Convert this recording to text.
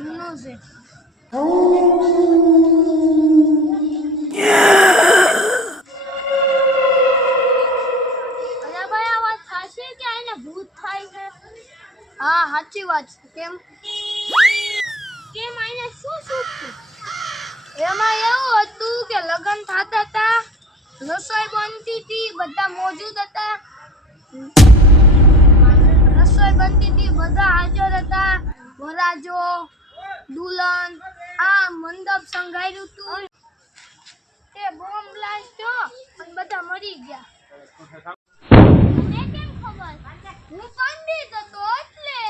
જૂનો છે. અરે ભાઈ આ વાત સાચી કે આને ભૂત થાય છે? હા સાચી વાત છે. કેમ આને શું થયું? એમાં એવું હતું કે લગ્ન થતા હતા, રસોઈ બનતી હતી, બધા મોજૂદ હતા. રસોઈ બનતી હતી, બધા હાજર હતા. વરાજો, દુલ્હન, આ મંડપ સંગાયું હતું. તે બોમ્બ બ્લાસ્ટ થયો અને બધા મરી ગયા. તને કેમ ખબર? હું પંડિત હતો એટલે.